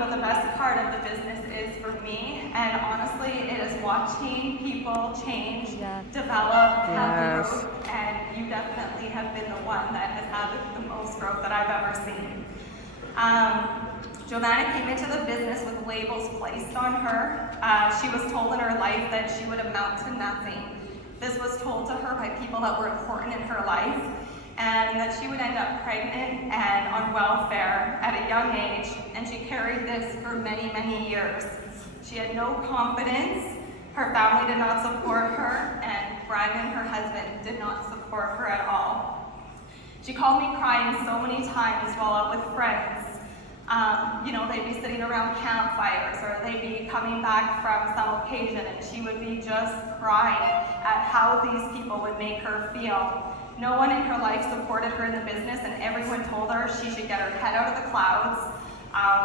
what the best part of the business is for me, and honestly, it is watching people change, develop, have growth, and you definitely have been the one that has had the most growth that I've ever seen. Giovanna came into the business with labels placed on her. She was told in her life that she would amount to nothing. This was told to her by people that were important in her life, and that she would end up pregnant and on welfare at a young age, and she carried this for many, many years. She had no confidence, her family did not support her, and Brandon, her husband, did not support her at all. She called me crying so many times while out with friends. They'd be sitting around campfires, or they'd be coming back from some occasion, and she would be just crying at how these people would make her feel. No one in her life supported her in the business, and everyone told her she should get her head out of the clouds.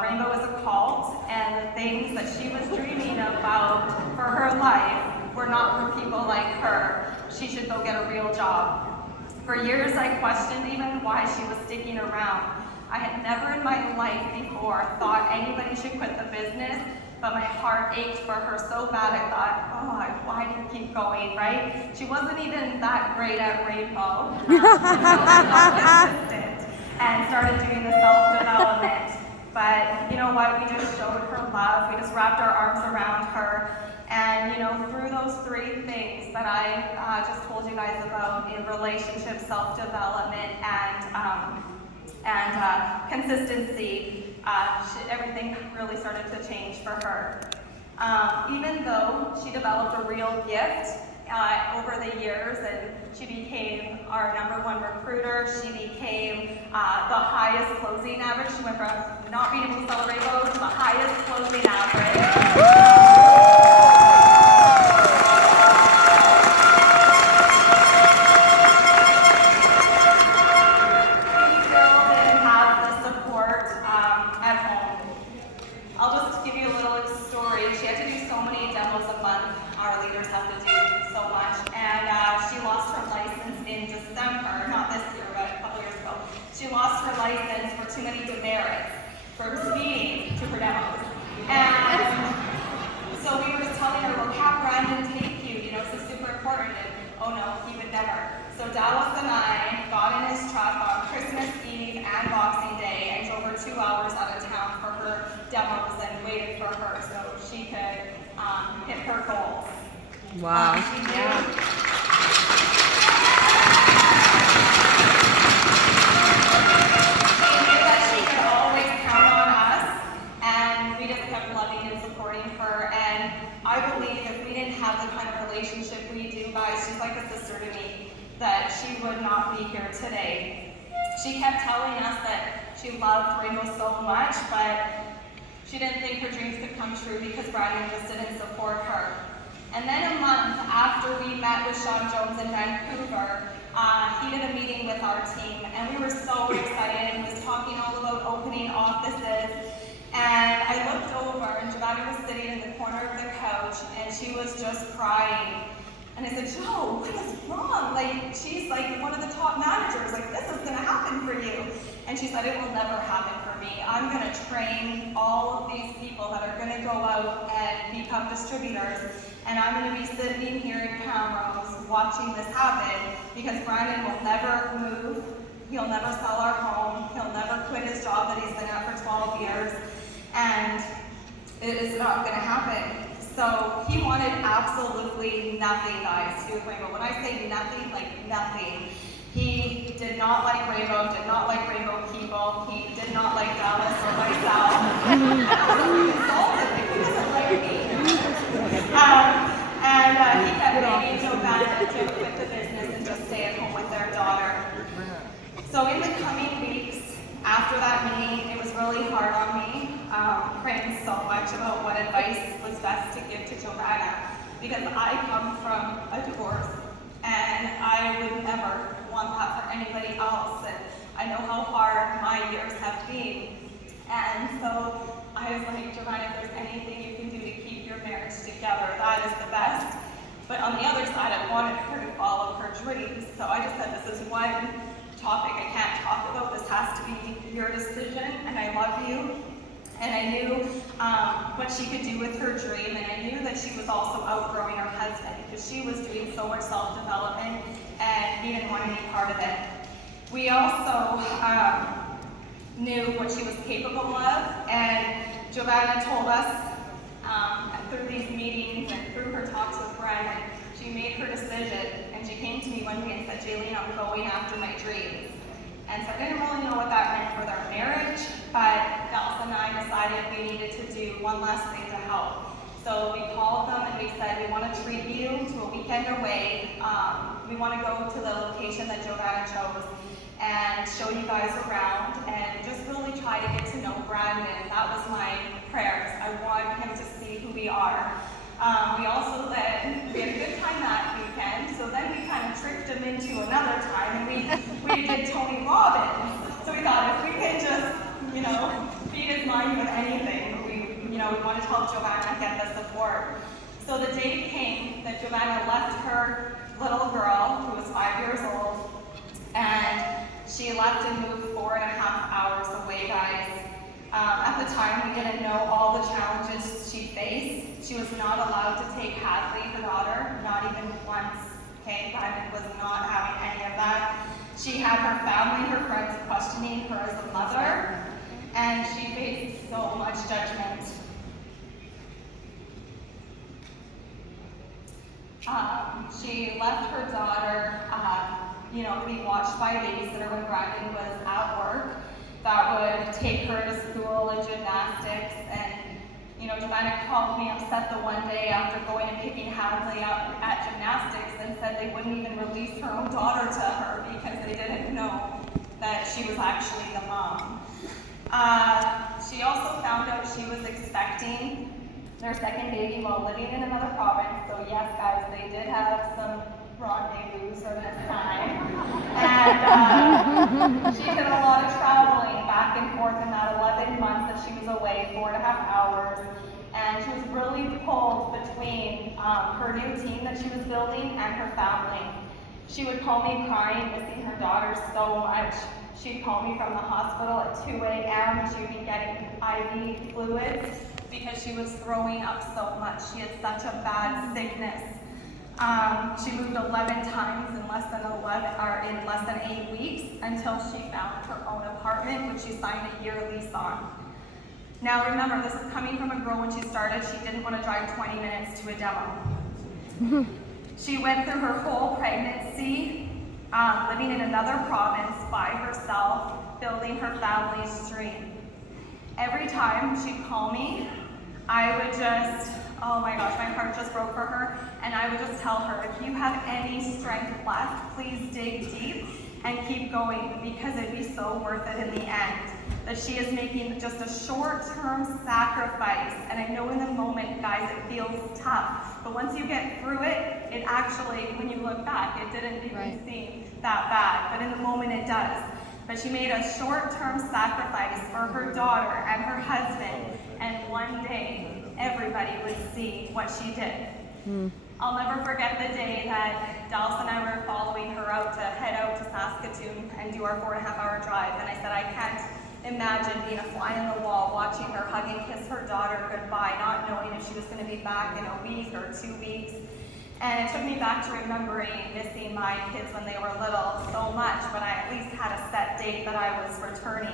Rainbow is a cult, and the things that she was dreaming about for her life were not for people like her. She should go get a real job. For years, I questioned even why she was sticking around. I had never in my life before thought anybody should quit the business, but my heart ached for her so bad. I thought, why do you keep going, right? She wasn't even that great at Rainbow. She got assistant and started doing the self-development. But you know what? We just showed her love. We just wrapped our arms around her. And through those three things that I just told you guys about in relationships, self-development, and consistency, everything really started to change for her. Even though she developed a real gift over the years, and she became our #1 recruiter, she became the highest closing average. She went from not being able to sell a rainbow to the highest closing average. She lost her license for too many demerits, from speeding to her demos. And so we were just telling her, well, have Brandon take you, this is super important. And oh no, he would never. So Dallas and I got in his truck on Christmas Eve and Boxing Day and drove her 2 hours out of town for her demos and waited for her so she could hit her goals. Wow. Relationship we do, guys, she's like a sister to me, that she would not be here today. She kept telling us that she loved Rainbow so much, but she didn't think her dreams could come true because Brandon just didn't support her. And then a month after we met with Sean Jones in Vancouver, he did a meeting with our team, and we were so excited. He was talking all about opening offices. And I looked over, and Giovanna was sitting in the corner of the couch, and she was just crying. And I said, Joe, what is wrong? She's one of the top managers. This is gonna happen for you. And she said, it will never happen for me. I'm gonna train all of these people that are gonna go out and become distributors. And I'm gonna be sitting here in Camrose watching this happen, because Brandon will never move. He'll never sell our home. He'll never quit his job that he's been at for 12 years. And it is not going to happen. So he wanted absolutely nothing, guys, to do with Rainbow. When I say nothing, nothing. He did not like Rainbow, did not like Rainbow people. He did not like Dallas or myself. I was insulted. He doesn't like me. He kept begging Giovanna to quit the business and just stay at home with their daughter. So in the coming weeks, after that meeting, it was really hard on me, praying so much about what advice was best to give to Giovanna, because I come from a divorce, and I would never want that for anybody else, and I know how hard my years have been. And so I was like, Giovanna, if there's anything you can do to keep your marriage together, that is the best. But on the other side, I wanted her to follow her dreams, so I just said, this is one topic I can't talk about. This has to be your decision, and I love you. And I knew what she could do with her dream, and I knew that she was also outgrowing her husband because she was doing so much self-development and he didn't want any part of it. We also knew what she was capable of, and Giovanna told us through these meetings and through her talks with Brandon, she made her decision, and she came to me one day and said, Jaylene, I'm going after my dreams. And so I didn't really know what that meant for their marriage, but Dallas and I decided we needed to do one last thing to help. So we called them and we said, we want to treat you to a weekend away. We want to go to the location that Giovanna chose and show you guys around and just really try to get to know Brandon. That was my prayers. I want him to see who we are. We also then, we had a good time that weekend, so then we kind of tricked him into another time, and we did Tony Robbins. So we thought if we can just, feed his mind with anything, we wanted to help Giovanna get the support. So the day came that Giovanna left her little girl, who was 5 years old, and she left and moved 4.5 hours away, guys. At the time, we didn't know all the challenges she faced. She was not allowed to take Hadley, her daughter, not even once. Okay, Brandon was not having any of that. She had her family, her friends questioning her as a mother, and she faced so much judgment. She left her daughter, to be watched by a babysitter when Brandon was at work that would take her to school and gymnastics. And, Giovanna called me upset the one day after going and picking Hadley up at gymnastics and said they wouldn't even release her own daughter to her because they didn't know that she was actually the mom. She also found out she was expecting their second baby while living in another province. So yes, guys, they did have some rendezvous for this time. And she did a lot of traveling back and forth in that 11 months that she was away, 4.5 hours. And she was really pulled between her new team that she was building and her family. She would call me crying, missing her daughter so much. She'd call me from the hospital at 2 a.m. She would be getting IV fluids because she was throwing up so much. She had such a bad sickness. She moved 11 times in less than 8 weeks until she found her own apartment, which she signed a year lease on. Now remember, this is coming from a girl when she started. She didn't want to drive 20 minutes to a demo. She went through her whole pregnancy, living in another province by herself, building her family's dream. Every time she'd call me, I would just, oh my gosh, my heart just broke for her, and I would just tell her, if you have any strength left, please dig deep and keep going, because it'd be so worth it in the end. That she is making just a short-term sacrifice, and I know in the moment, guys, it feels tough, but once you get through it, it actually, when you look back, it didn't even seem that bad, but in the moment it does. But she made a short-term sacrifice for her daughter and her husband, and one day, everybody would see what she did. I'll never forget the day that Dallas and I were following her out to head out to Saskatoon and do our 4.5-hour drive, and I said, I can't imagine being a fly on the wall, watching her hug and kiss her daughter goodbye, not knowing if she was going to be back in a week or 2 weeks. And it took me back to remembering missing my kids when they were little so much, but I at least had a set date that I was returning.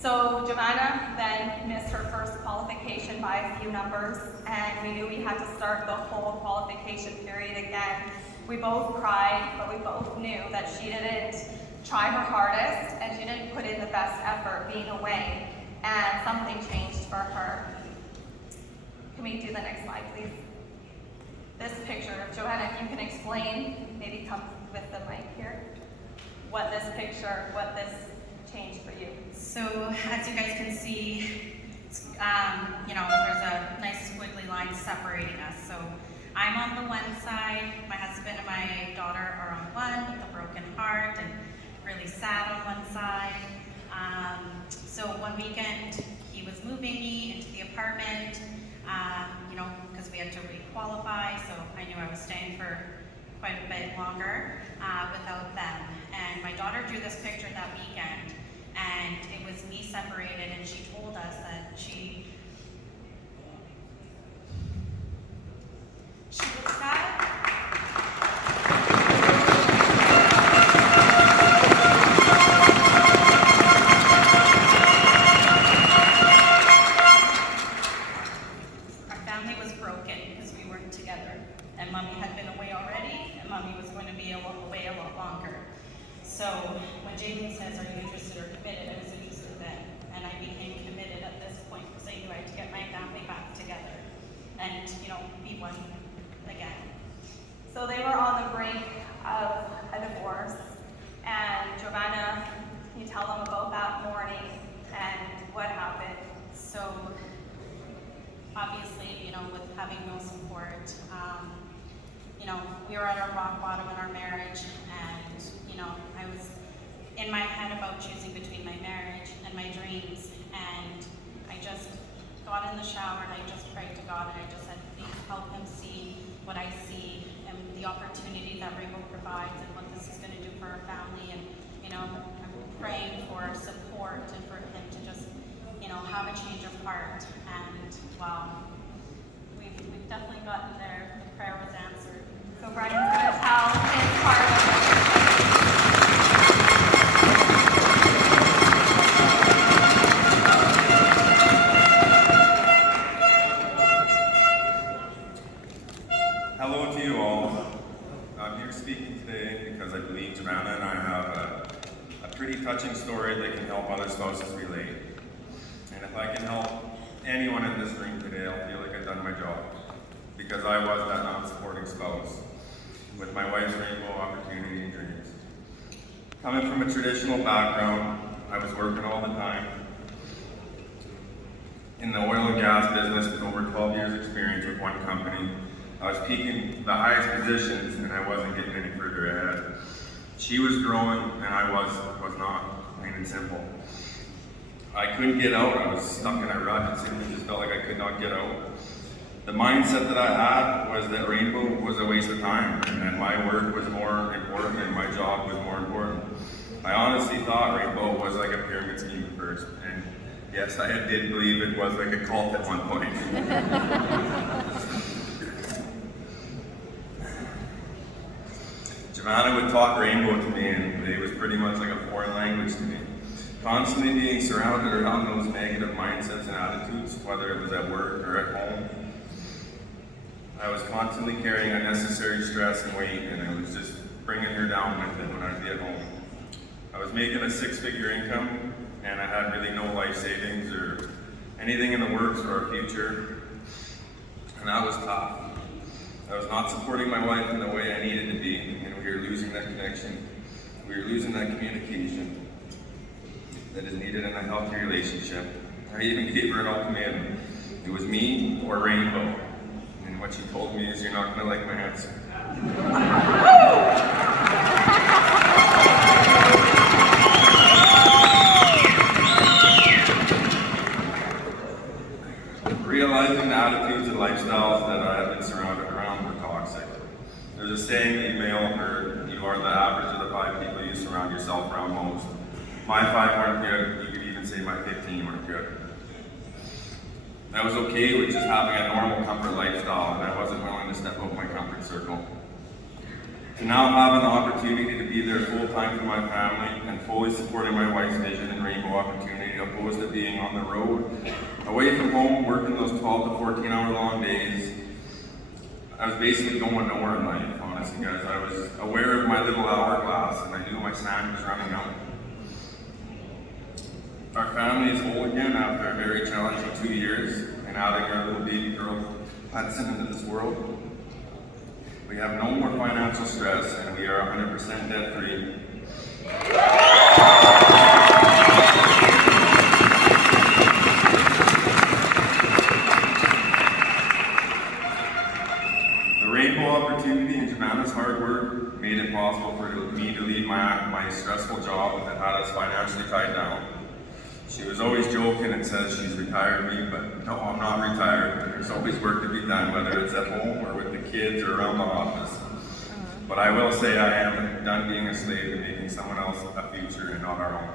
So Giovanna then missed her first qualification by a few numbers, and we knew we had to start the whole qualification period again. We both cried, but we both knew that she didn't try her hardest, and she didn't put in the best effort being away, and something changed for her. Can we do the next slide, please? This picture, Giovanna, if you can explain, maybe come with the mic here, what this changed for you. So as you guys can see, there's a nice squiggly line separating us. So I'm on the one side, my husband and my daughter are on one with a broken heart and really sad on one side. So one weekend he was moving me into the apartment, because we had to re-qualify, so I knew I was staying for quite a bit longer without them. And my daughter drew this picture that weekend, and it was me separated, and she told us that she brink of a divorce. And Giovanna, can you tell them about that morning and what happened? So, obviously, with having no support, we were at our rock bottom in our marriage, and, I was in my head about choosing between my marriage and my dreams, and I just got in the shower and I just prayed to God, and I just said, please help him see what I see and the opportunity that Rainbow provides and what this is going to do for our family, and, I'm praying for support and for him to just have a change of heart. And wow, we've definitely gotten there. The prayer was answered. So Brian's going to tell his part of it. Hello to you all. I'm here speaking today because I believe Giovanna and I have a pretty touching story that can help other spouses relate. And if I can help anyone in this room today, I'll feel like I've done my job. Because I was that non-supporting spouse with my wife's rainbow opportunity and dreams. Coming from a traditional background, I was working all the time in the oil and gas business with over 12 years experience with one company. I was peaking the highest positions and I wasn't getting any further ahead. She was growing and I was not, plain and simple. I couldn't get out. I was stuck in a rut. It simply just felt like I could not get out. The mindset that I had was that Rainbow was a waste of time and that my work was more important and my job was more important. I honestly thought Rainbow was like a pyramid scheme at first. And yes, I did believe it was like a cult at one point. Giovanna would talk Rainbow to me and it was pretty much like a foreign language to me. Constantly being surrounded around those negative mindsets and attitudes, whether it was at work or at home. I was constantly carrying unnecessary stress and weight, and I was just bringing her down with it when I'd be at home. I was making a 6-figure income, and I had really no life savings or anything in the works for our future, and that was tough. I was not supporting my wife in the way I needed to be, and we were losing that connection. We were losing that communication that is needed in a healthy relationship. I even gave her an ultimatum. It was me or Rainbow. And what she told me is, you're not going to like my answer. Realizing the attitudes and lifestyles that I had been surrounded around were toxic. There's a saying that you may all heard, you are the average of the 5 people you surround yourself around most. My 5 weren't good, you could even say my 15 weren't good. I was okay with just having a normal comfort lifestyle, and I wasn't willing to step out my comfort circle. To now having the opportunity to be there full-time for my family and fully supporting my wife's vision and Rainbow opportunity, opposed to being on the road, away from home, working those 12 to 14-hour long days, I was basically going nowhere in life, honestly, guys. I was aware of my little hourglass, and I knew my sand was running out. Our family is whole again after a very challenging 2 years and adding our little baby girl Hudson into this world. We have no more financial stress and we are 100% debt free. The Rainbow opportunity and Giovanna's hard work made it possible for me to leave my stressful job that had us financially tied down. She was always joking and says she's retired me, but no, I'm not retired. There's always work to be done, whether it's at home or with the kids or around the office. But I will say I am done being a slave and making someone else a future and not our own.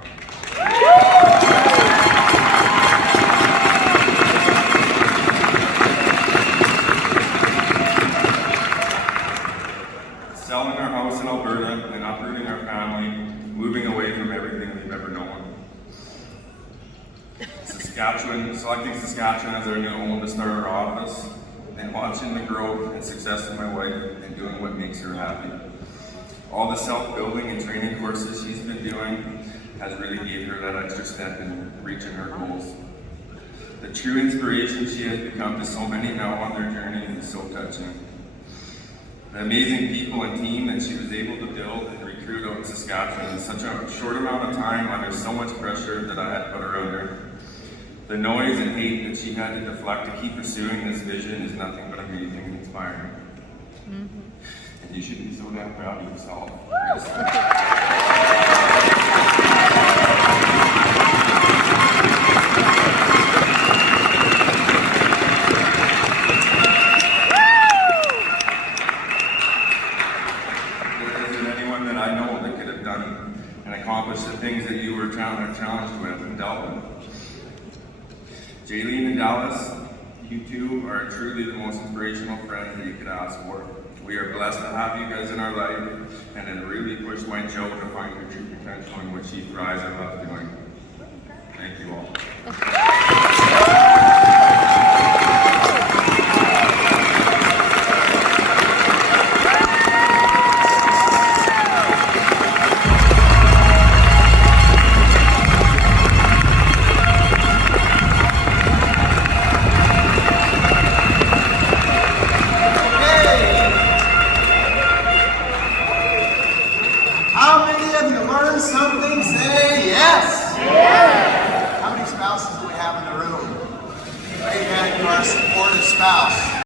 Selling our house in Alberta and uprooting our family, moving away from everything we've ever known. Selecting Saskatchewan as our new home to start our office, and watching the growth and success of my wife and doing what makes her happy. All the self-building and training courses she's been doing has really gave her that extra step in reaching her goals. The true inspiration she has become to so many now on their journey is so touching. the amazing people and team that she was able to build and recruit out in Saskatchewan in such a short amount of time under so much pressure that I had put her under. The noise and hate that she had to deflect to keep pursuing this vision is nothing but amazing and inspiring. And you should be so damn proud of yourself. There isn't anyone that I know that could have done and accomplished the things that you were challenged with and dealt with. Jaylene and Dallas, you two are truly the most inspirational friends that you could ask for. We are blessed to have you guys in our life, and it really pushed my Joe to find her true potential in what she thrives and loves doing. Thank you all. How many of you learned something? Say yes. Yes. How many spouses do we have in the room? Raise your hand to our supportive spouse.